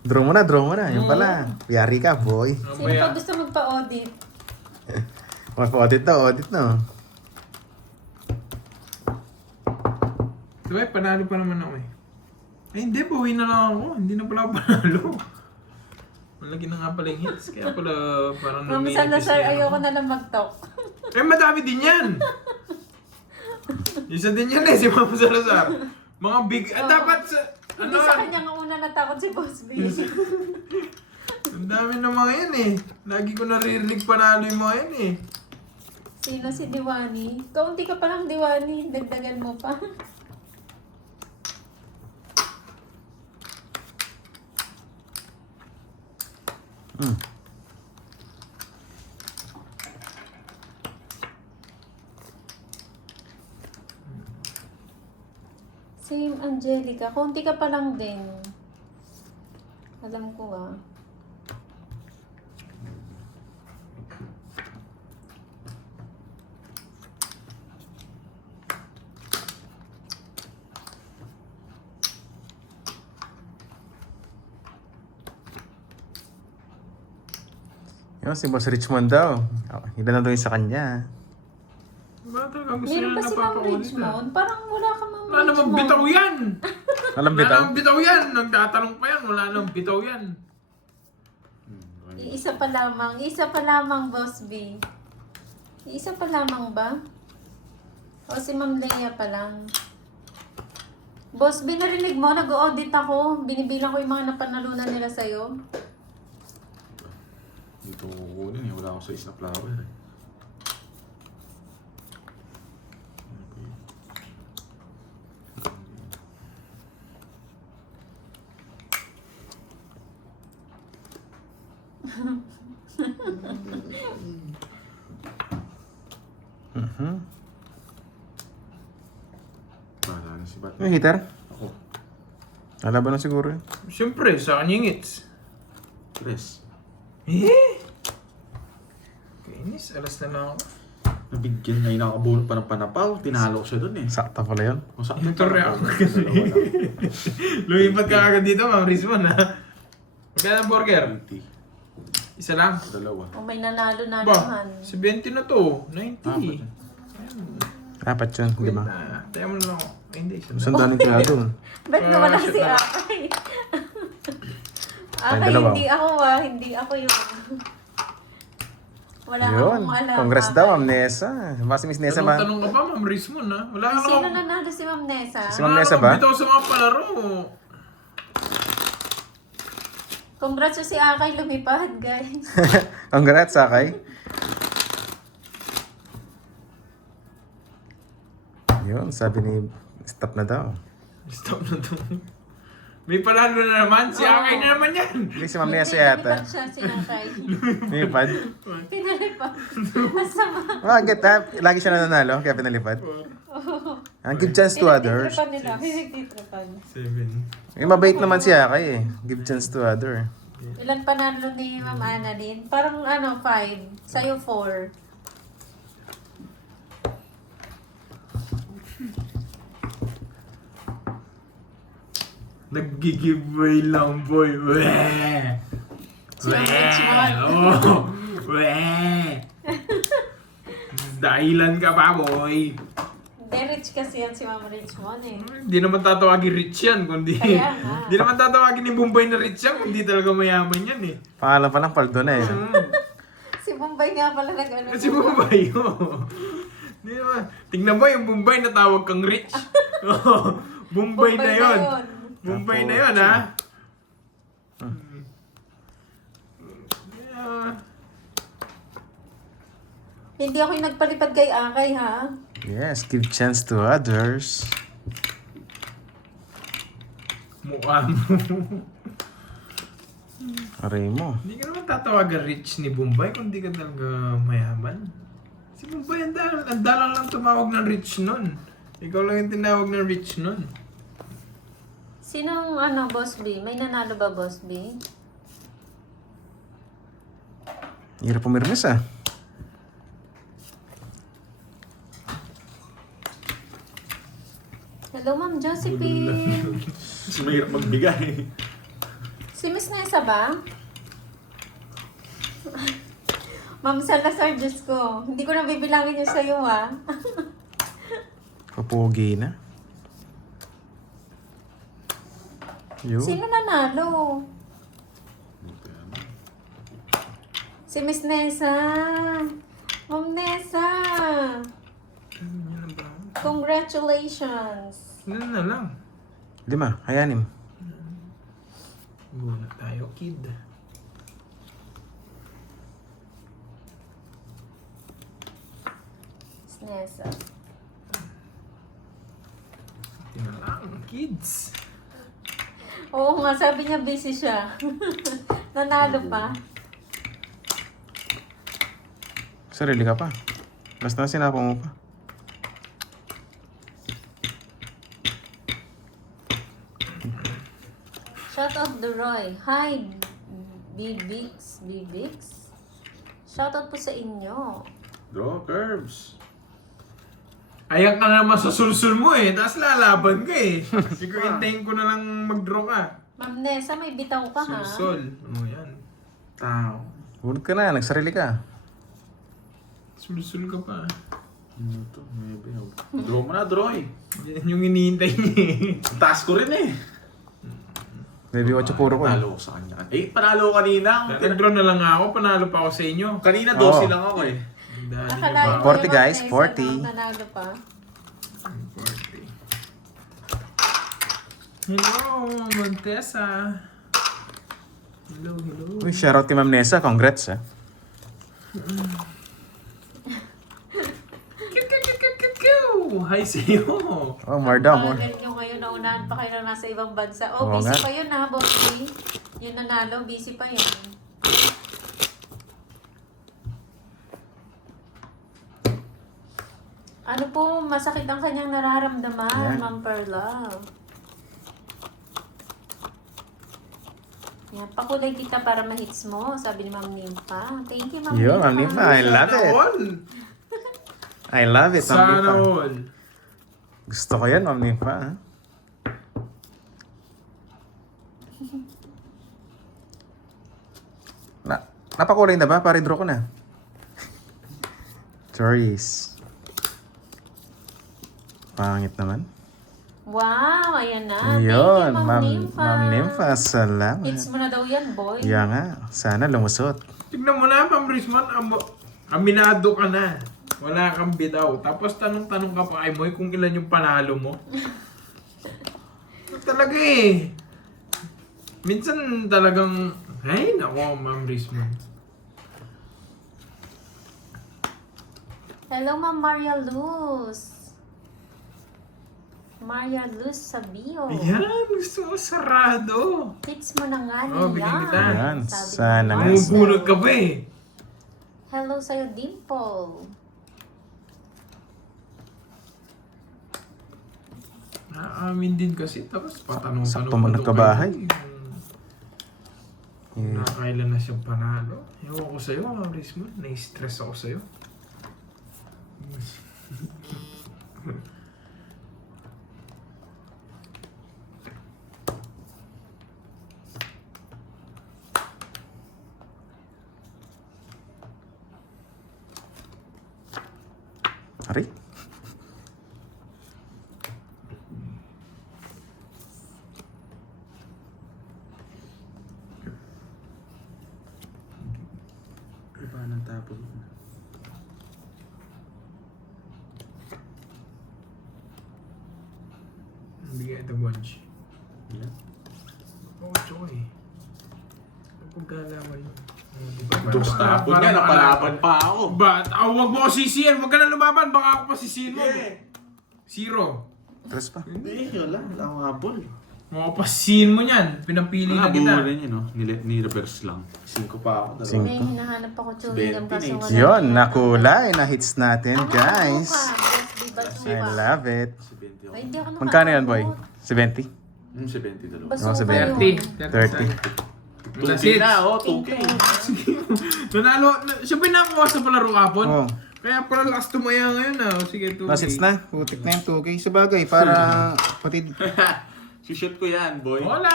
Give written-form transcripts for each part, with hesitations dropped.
Draw mo na. Yung pala. Yari ka, boy. Sino pa gusto magpa-audit? Audit na. Diba, panalo pa naman ako eh. Ay hindi, bawi na lang ako. Hindi na pala ako panalo. Malaki na nga pala yung hits. Kaya pala parang Ma'am Salazar, ayoko na lang mag-talk. Eh, madami din yan! Isa din yan eh, si Ma'am Salazar. Mga big... dapat sa... Hindi sa kanya nga una natakot si Boss B. Ang dami na mga yan eh. Lagi ko naririnig panalo yung mga yan eh. Sino si Diwani? Kaunti ka palang Diwani, dagdagan mo pa. Same Angelica, kaunti ka pa lang din. Alam ko ah. Yun, si Boss Richmond daw. Ilan na daw yung sa kanya. Ba talaga gusto Meron nila pa si Ma'am napapaulit na? Richmond. Parang wala ka Ma'am Wala namang Richmond. bitaw yan! Alam Wala bitaw? namang bitaw yan! Nagtatanong pa yan, wala namang bitaw yan. Isa pa lamang, Boss B. Isa pa lamang ba? O si Ma'am Leia pa lang. Boss B, narinig mo, nag-audit ako. Binibilang ko yung mga napanalunan nila sa'yo. Dito ko kukunin eh. Wala ako sa isang flower eh. Wala na si Bat. Yung hitter? Ako. Lalaban na siguro yun. Siyempre, sa kanya yung hits. Tres. Eh? Kainis, alas na lang ako. Nabigyan na yung nakabulot pa ng panapaw. Tinalo ko siya dun eh. Sakta pala yun. Kung saan Ito rin ako kasi. Lumipat ka agad dito, Ma'am Rizwan ha. Magkano ang burger? 20. Isa lang. Dalawa. O may nanalo na Ba, naman. si 20 na to. 90. Apat yun, di ba? Tayo mo na lang ako. Ay, hindi. Isa na. Saan danin kaya doon? Ba't na wala shit si na lang. Akay? Ay, Akay, dalawa. hindi ako hindi ako yung... Wala Yun. akong alam. Congrats Akay. daw, Ma'am Nessa. Mas Miss Nessa ba? Tanong ka pa, Ma'am Rizwan ha. Wala ka Sino lang. nanalo si Ma'am Nessa? Si Ma'am Nessa ba? Bitaw sa mga palaro. Congrats si Akay lumipad, guys. Congrats, Sakay. Yun, sabi ni stop na daw. Stop na to. May panalo na naman. Si Akay na naman yan. Hindi si Ma'am Nessa yata. Pinalipad siya si Akay. Lumipad. Pinalipad. Masama. Bakit ha? Lagi siya nananalo, kaya pinalipad. Ang give chance to others. Pinagtitripan nila. Pinagtitripan. 7. Yung mabait naman si Akay eh. Give chance to other. Ilan panalo ni Ma'am Annalyn? Parang 5. Sa'yo 4. Nag-giveaway lang, boy. Weh! Si Ma'am Richmond. Oh! Weh! Dahilan ka pa, boy. Hindi, rich kasi yan si Ma'am Richmond eh. Hindi naman tatawagin rich yan, kundi... Kaya nga. Hindi naman tatawagin ni Bombay na rich yan, kundi talaga mayaman yan eh. Pangalan pa lang, Paldo na eh. Si Bombay nga pala nag-ano. Kasi Bombay yun. Di ba? Tingnan mo yung Bombay na tawag kang rich. Oh, Bombay na yun. Bombay na yun, ha? Yeah. Hindi ako yung nagpalipad kay Akay ha. Yes, give chance to others. Mukha mo. Aray mo. Hindi ka naman tatawagan rich ni Bombay kung di ka talaga mayaman. Si Bombay, ang dalang lang tumawag ng rich nun. Ikaw lang yung tinawag ng rich nun. Sinong Boss B? May nanalo ba Boss B? Hirap pumirmis ah. Hello Ma'am Josephine. Mas mahirap magbigay. Si Miss Nessa ba? Ma'am Salazar, Diyos ko. Hindi ko na bibilangin yung sa'yo, ha? Kapogi na. Yun. Sino nanalo? Si Miss Nessa. Ma'am Nessa. Ano ba? Congratulations. Ano na lang. 5, kaya 6. Muna tayo, kid. Miss Nessa. Tingnan lang, kids. Oo nga, sabi niya busy siya. Nanalo pa. Sarili ka pa. Basta sinapa mo pa. Shout out the Roy. Hi, Bibix. Bibix? Shout out po sa inyo. Draw curves. Ayan ka naman sa sulsul mo eh, tapos lalaban ka eh. Siguro hintayin ko na lang mag-draw ka. Ma'am Nessa, may bitaw ka ha? Sulsul. Oh, yan. Tao. Huwag ka na, nagsarili ka. Sulsul ka pa. Ano to? Maybe. Draw mo na, draw eh. Yan yung hinihintay niya eh. Task ko rin eh. Baby 8 puro ko. Panalo ko sa kanya. Eh, panalo ko kanina. Nag-draw na lang ako, panalo pa ako sa inyo. Kanina Oo. 12 lang ako eh. Dali Nakalain ba? ko 40 yung guys, Ma'am Nessa, 40. no? Nanalo pa. 40. Hello, Montesa. Hello, hello. Uy, shoutout kay Ma'am Nessa. Congrats, ha. Hi sa'yo. Oh, more daw, more. Bagal nyo ngayon, naunahan pa kayo na nasa ibang bansa. Oh, Oo busy nga. pa yun ha, Bobby. Yung nanalo, busy pa yun. Ano po, masakit ang kanyang nararamdaman, Yan. Ma'am Perla. Yan, pakulay kita para ma-hits mo, sabi ni Ma'am Nympha. Thank you, Ma'am Yun, Nympha. Ma'am Nympha. I love it. I love it, Ma'am Sana Nympha. all. Gusto ko yan, Ma'am Nympha, ha. Napakulay na ba? Pare-draw ko na. Choris. Pangit naman. Wow, ayan na. Thank you, Yun, Ma'am Nympha. Ma'am Nympha, salamat. Hits mo na daw yan, boy. Yeah nga, sana lumusot. Tignan mo na, Ma'am Risman, aminado ka na. Wala kang bitaw. Tapos tanong-tanong ka pa kay Moy kung ilan yung panalo mo. Talaga eh. Minsan talagang, ay nako, Ma'am Risman. Hello, Ma'am Maria Luz. Maria Luz Sabio. Ayan, gusto mo sarado. Hits mo na nga Oh, niya. bigyan kita. Ayan, Sabi ni sana Marcel. Namumulog ka pa eh. Hello sa'yo, Dimple. Naamin din kasi. Tapos patanong-tanong. Sakto man nagkabahay. Nakailan na siyang panalo. Ewan ko sa'yo, Ma'am Risman. Na-stress ako sa'yo. Ari? Iba ng tapon. Bigay ito, Bunch. Yan. Oo, Choy. Ang pagkalaman mo. Diba? Dos tapon nga, napalaban pa ako. But, huwag mo ako sisiyan. Huwag ka na lumaban. Baka ako pa sisiyan mo. Zero. Tres pa. Hindi, wala. Wala akong habol. Makapasin mo niyan. Pinapili na kita. Habulin yun, no? Ni-reverse lang. 5 pa ako. Sing- May hinahanap ako, Chulidam, kaso wala. Yun, nakulay na hits natin, guys. I I love it. 70 ako. Ay, hindi ako Magkano yan, boy? nakakabot. 70? 70 dalawa. Basuka Oh, 30. 30. 30. 2K na, oh. 2K. Nanalo. Siya pinakuha sa palaro kapon. Oh. Kaya pala lakas tumaya ngayon ah. O, sige, 2K. Last hits na. Putik na yung 2K. Sabagay, para pati Shoot ko yan, boy. Wala!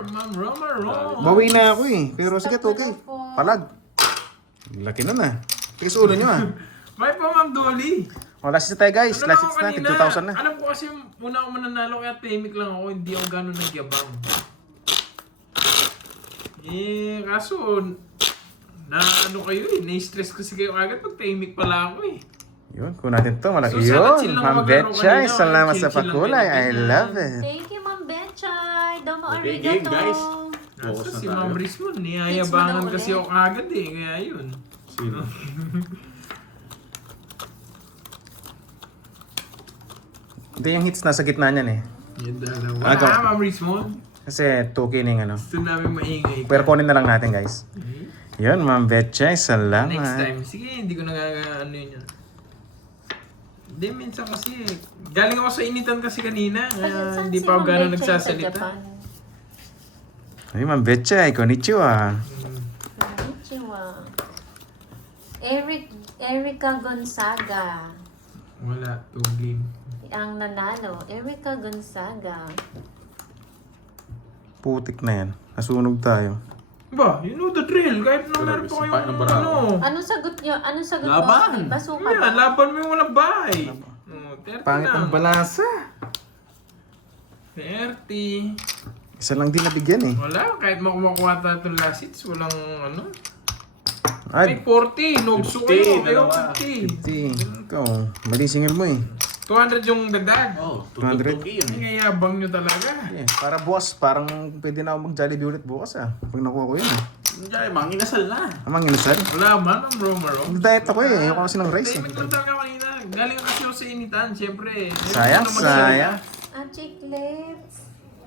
Ma'am Roma Ron! Bawi na ako eh. Pero sige, okay. Palag. Laki nun ah. Tigas ulo nyo ah. Bye po, Ma'am Dolly! Wala siya tayo guys. Ano Last lang hits ako na. kanina? 2,000 na. Alam ko kasi una ako mananalo kaya tahimik lang ako. Hindi ako gano'n nagyabang. Kaso, na ano kayo eh. Na-stress kasi kayo agad pag tahimik pala ako eh. Yun, kunin natin to. Malaki So, sana chill yun. lang Ma'am maglaro Betchay, kanina. salamat sa Chill-chill lang pakulay. I ganyan. love it. Thank you, Ma'am Betchay. Domo Okay, arigato. game, guys. Nasa Focus na si tayo. Ma'am Rismon, Hits niyayabangan mo na kasi ulit. ako agad eh. Kaya yun. Sino? Hindi yung hits nasa gitna niyan eh. Yung dalawa. Ah, go. Ma'am Rismon. Kasi 2K na yung ano. Gusto namin maingay. Pero kunin na lang natin guys. Yun, Ma'am Betchay, Next salamat. time. Sige, hindi ko ano yun. Hindi, minsan kasi. Galing ako sa initan kasi kanina. Kaya Saan hindi si pa ako Ma'am gano'n Betchay sa nagsasalita. Japan? Ay, Ma'am Betchay, konnichiwa. Konnichiwa. Erica Gonzaga. Wala, 2 game. Ang nanalo, Erica Gonzaga. Putik na yan. Nasunog tayo. Ba, you know the drill. Kahit na meron pa Sampay kayong ng barako. ano. Anong sagot nyo? Anong sagot Laban! mo? Basuka Ayan, ba? laban mo yung walang bahay. 30 Pangit ang lang. balasa. 30. Isa lang din nabigyan eh. Wala, kahit makuha tayo itong last hits, walang ano. Ay, Ay, 40. Nogso kayo. 50, Ayaw, dalawa. 50. ikaw, mali singil mo eh. 200 yung dagdag. Oh, 200. tututuki yun. Ay, ngayabang nyo talaga. Eh, para boss, parang pwede na ako mag-Jollibee ulit bukas ah. Pag nakuha ko yun eh. Hindi, manginasal na. Amang inusal. Wala man, ang Romero. Diet ako eh. Ayoko kasi ng rice eh. Tahimik lang talaga kanina. Galing kasi ako sa initan, syempre. Sayang, sayang. Ah, chiclets.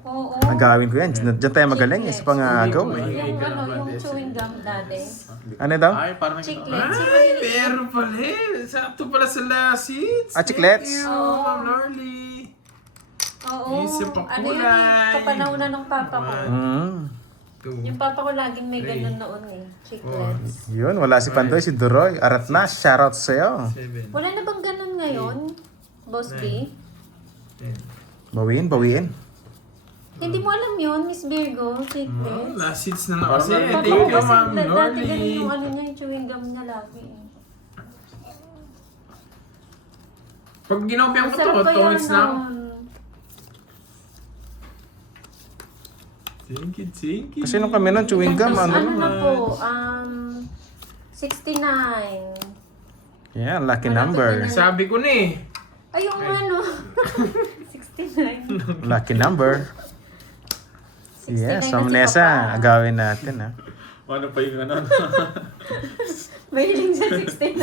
Oo. Nagawin ko yan. Diyan tayo magaling eh. Sa pangagaw eh. Yung ano, yung chewing gum dati. Ano daw? Ay, parang Chiclets. Ay, meron pala eh. Sakto pala sa last hits. Ah, chiclets? Thank you, Oo. Ma'am Lorly. Oo. Isa pa Ano yun kulay. eh, kapanahonan ng papa ko. Two. Yung papa ko laging may ganun noon eh. Chiclets. Yun, wala si Pandoy, si Duroy. Arat na, shoutout sa'yo. 7. Wala na bang ganun ngayon? Boss B? 10. Bawiin. Hindi mo alam yun, Miss Virgo, Oh, chiclets. last hits na lang Parang kasi. meron Thank Oo, you, kasi Ma'am dati ganun Lorly. yung ano niya, yung chewing gum niya lagi eh. Pag ginopya ko Ang to, sarap 2 kaya hits na ako. nun. Thank you. Kasi nung kami nun, chewing gum, Tapos ano ano na naman. po, 69. Yeah, lucky number. Sabi ko na eh. Ay, yung ano, 69. Lucky number. 69 Yes, na Ma'am si Nessa, Papa. agawin natin ha. ano pa yung ano. Mahiling sa 69.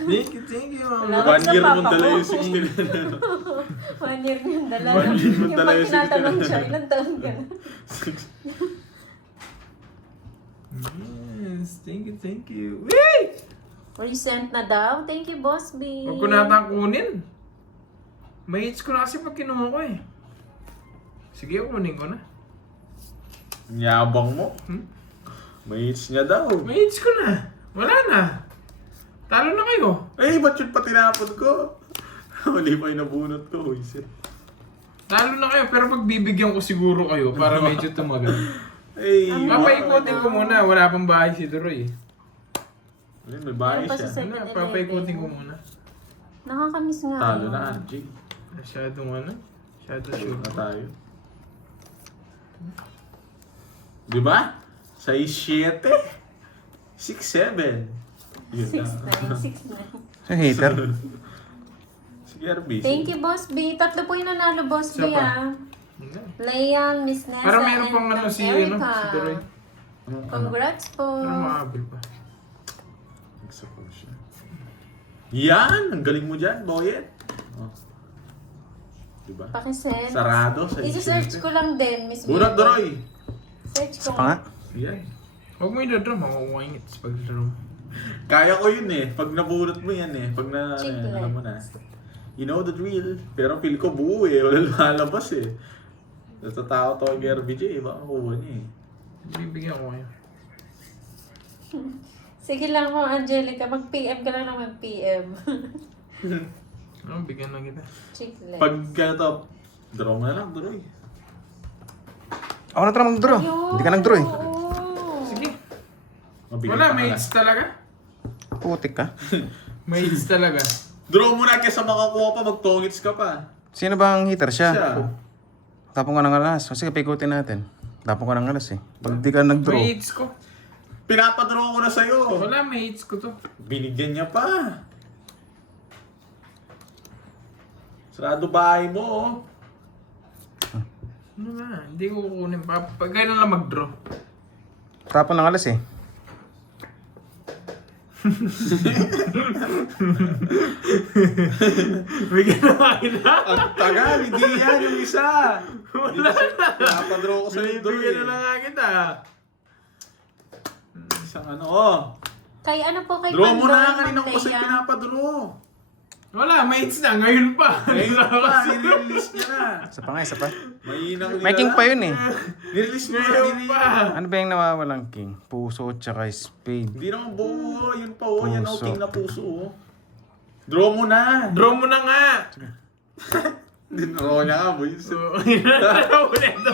Thank you, Ma'am. Wala. 1 year Sa mong papa dala ko. yung 60 na. 1 year na yung dala. 1 year mo Yung dala pag yung tinatanong 69. siya, ilang taon ka na? Yes, thank you. Wait! Recent na daw. Thank you, Boss B. Huwag ko natang kunin. May hits ko na kasi pag kinuha ko eh. Sige, kunin ko na. Yabang mo. May hits niya daw. May hits ko na. Wala na. Talo na kayo. Eh, ba't yun pa tinapon ko? Huli pa yung nabunot ko. Wisit. Talo na kayo, pero pagbibigyan ko siguro kayo para medyo tumagal. Eh, Papaikutin ko muna. Wala pang bahay si Duroy. Ayun, may bahay Meron pa sa siya. Ano, 7-Eleven. papaikutin ko muna. Nakakamiss nga. Talo yun. na, Angie. Masyadong ano? Masyadong Shoot sure. na tayo. Diba? 6-7. 6-7. Yun 6-9. na. 6-9. Yung hater. Sige, RB. Thank you, Boss B. Tatlo po yung nanalo, Boss B, Isa pa. ah. Hindi. Leia, Miss Nessa, Parang meron and pang ano si Erica. Duroy. Congrats po. Parang makabil pa. Isa po siya. Yan! Ang galing mo dyan, Boyet. Oh. Diba? Pakisend. Sarado sa Isi-search ko lang din, Miss Burat, Virgo. Doroy! Search ko. Pa nga. Yan. Huwag mo idadra, makukuha yung hits pag laro mo. Kaya ko yun eh. Pag nabunot mo yan eh. Pag na, Chiclet. alam mo na. You know the drill. Pero feel ko buo eh. Wala lumalabas eh. Natatakot ako kay RBJ eh. Baka makuha niya eh. Bibigyan ko kayo. Sige lang mo, Angelica. Mag-PM ka lang na mag-PM. Ano, bigyan lang kita. Chiclet. Pag to, Draw mo na lang, draw eh. Ako na tara mag-draw. Hindi ka nag-draw eh. Oo. Sige. Mabigat Wala, pa may nga. hits talaga. Putik ka. May hits talaga. Draw mo na kaysa makakuha pa, magtongits ka pa. Sino ba ang hitter siya? Siya. Tapon ka ng alas. Sige, pikutin natin. Tapon ka ng alas eh. Pag di ka nag-draw. May hits ko. Pinapadraw ko na sa'yo. Wala, may hits ko to. Binigyan niya pa. Sarado bahay mo, oh. Ano na, hindi ko kukunin pa. Pag kailan lang mag-draw. Tapon ng alas eh. Bigyan na makina. Ang tagal, hindi yan yung isa. Wala na. Pinapadraw ko sa'yo yung draw Bigyan na eh. lang nga kita. Isang ano, oh. Kay ano po kay Draw mo Pandora, na, kanina ko Ma'am kasi Leia? pinapadraw. Wala, may hits na. Ngayon pa. Ngayon pa, nirelease niya na. Isa pa nga, isa pa. Mahinang May king pa yun eh. Nirelease mo na, Ngayon nirelease. pa. Ano ba yung nawawalang king? Puso tsaka spade. Hindi naman buo, yun pa oh. Yan oh, Puso. king na puso oh. Draw mo na. Draw mo na nga. Draw niya nga, boys. So, nahuli ito.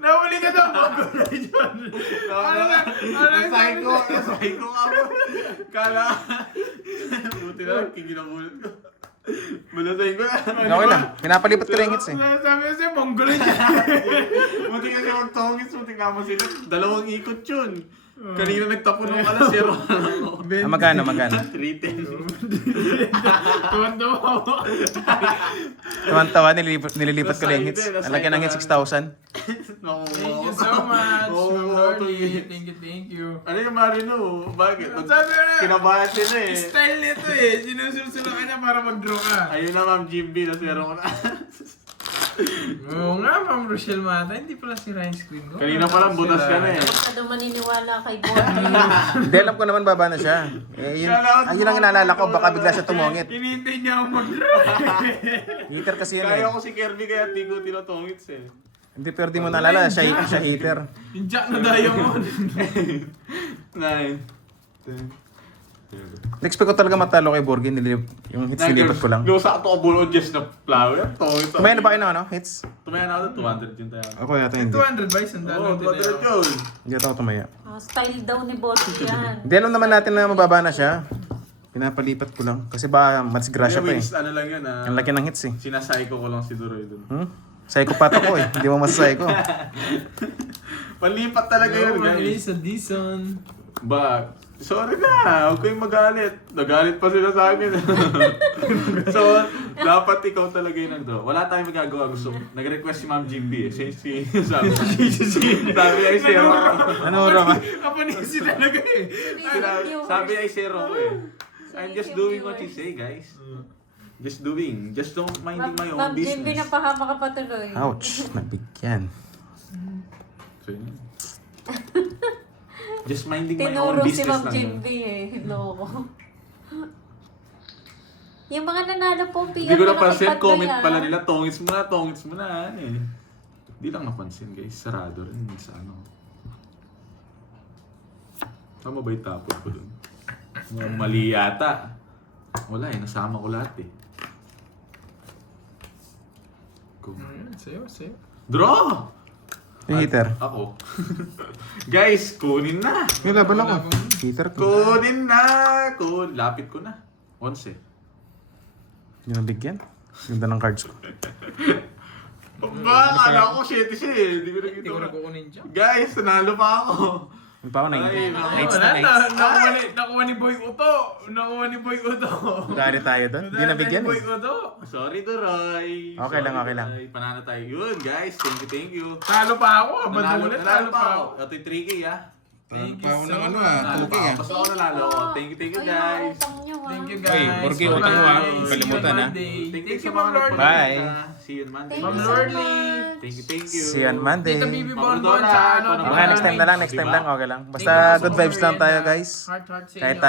Nahuli ka daw. Magulo dyan. Ano na? Psycho ka mo. Kala. Buti na lang, king ginamulot ko. Malasay ko. Okay lang. Pinapalipat ko lang yung hits eh. Sabi ko sa'yo, monggulo dyan. Buti kasi magtongis, buti naman sila. Dalawang ikot yun. Kanina nagtapon ng alas, 0. Ah, magkano? 310. Tuwan-tuwa ako. Tawa-tawa, nililipat ko lang yung hits. Alagyan ng hits 6,000. Thank you so much, Ma'am Lordy. Thank you. Ano yung Marino? Bakit? Sabi ko na, Kinabahan sila eh. style nito eh. Sinusulsulan ka niya para mag-draw ka. Ayun na Ma'am Jimby, na 0 ko na. Oo nga, Ma'am Rochelle Mata. Hindi pala si Ryan Screen ko. Kanina pa lang, butas ka na eh. Huwag ka daw maniniwala kay Bonnie. Hindi, alam ko naman baba na siya. Eh, yun ang inaalala ko, baka bigla siya tumungit. Hinihintay niya akong mag-draw. Hitter kasi yun Kaya eh. ko si Kirby kaya di ko tinatongits eh. Hindi, pero di mo naalala, siya hitter. Yung Jack na diamond. 9, 10. Expect ko talaga matalo kay Borgin. Yung hits nilipat ko lang. Lusa ka to kabulo just na flower. Tongits. Tumaya na ba kayo ng ano, hits? Tumaya na ako 200 yun tayo. Ako yata hindi. 200 ba? Sandaan Oo, lang din 200 yun. Hindi ata ako tumaya. Style daw ni Bossy yan. Hindi, alam naman natin na mababa na siya. Pinapalipat ko lang. Kasi ba, mas grasya pa eh. Ano lang yun ah. Ang laki ng hits eh. Sinasayko ko lang si Duroy dun. Psychopath ako eh. Hindi mo masasay ko. Palipat talaga yun guys. Sa Dison. Ba, sorry na, huwag kayong magalit. Nagalit pa sila sa akin. So, dapat ikaw talaga yung nag-draw. Wala tayong magagawa. Gusto, nag-request si Ma'am Jimby eh. Sabi ay zero. Ano oras ka? Kapanisi talaga eh. Sabi ay zero ko eh. I'm just doing what you say, guys. Just doing. Just don't minding my own Ma'am Jimby, business. napahama ka pa tuloy. Ouch, nabigyan. So, yun. Just minding my own Tinuro si business Ma'am lang. yun. Jimby eh. Loko. Yung mga nanalo po, Hindi ko napansin, comment pala nila, tongits mo na, eh. Hindi lang napansin guys, sarado rin sa ano. Tama ba yung tapos ko dun? Mali yata. Wala eh, nasama ko lahat eh. Sa'yo. Draw! Yung hitter. Ako. Guys, kunin na! Yung laban ako. Hitter ko. Kunin na! Lapit ko na. 11. Yung nabigyan. Ganda ng cards ko. Ba, akala ko 7 siya eh. Hindi ko Hindi ko nakita. nakukunin dyan. Guys, nanalo pa ako. Yung pa ako na Ay, hits Wala na na. hits. Nakuha ni Boy Uto. Nakuha ni Boy Uto. Galit tayo doon. Hindi nabigyan Boy eh. Uto. Sorry Duroy. Okay lang, okay lang. Panalo tayo. Yun guys, thank you. Talo pa ako. Nanalo Badulit. nanalo pa ako. Ito yung 3K ah. Thank you Pa ako so ng ano, much. Nanalo pa ako. Basta ako nanalo. Thank you guys. Thank you Uy, guys. Borgi, utang mo, ah. Kalimutan, ah. Thank you Thank you, sa Ma'am mga Lordy. Bye. See you on Monday. Ma'am Lordy. Thank you. See you on Monday. Tita Bibi Ma'am Bonbon Dora, sa ano. ikaw Okay, next time na lang. Okay lang. Basta good vibes lang tayo guys. Heart sa Kahit inyo.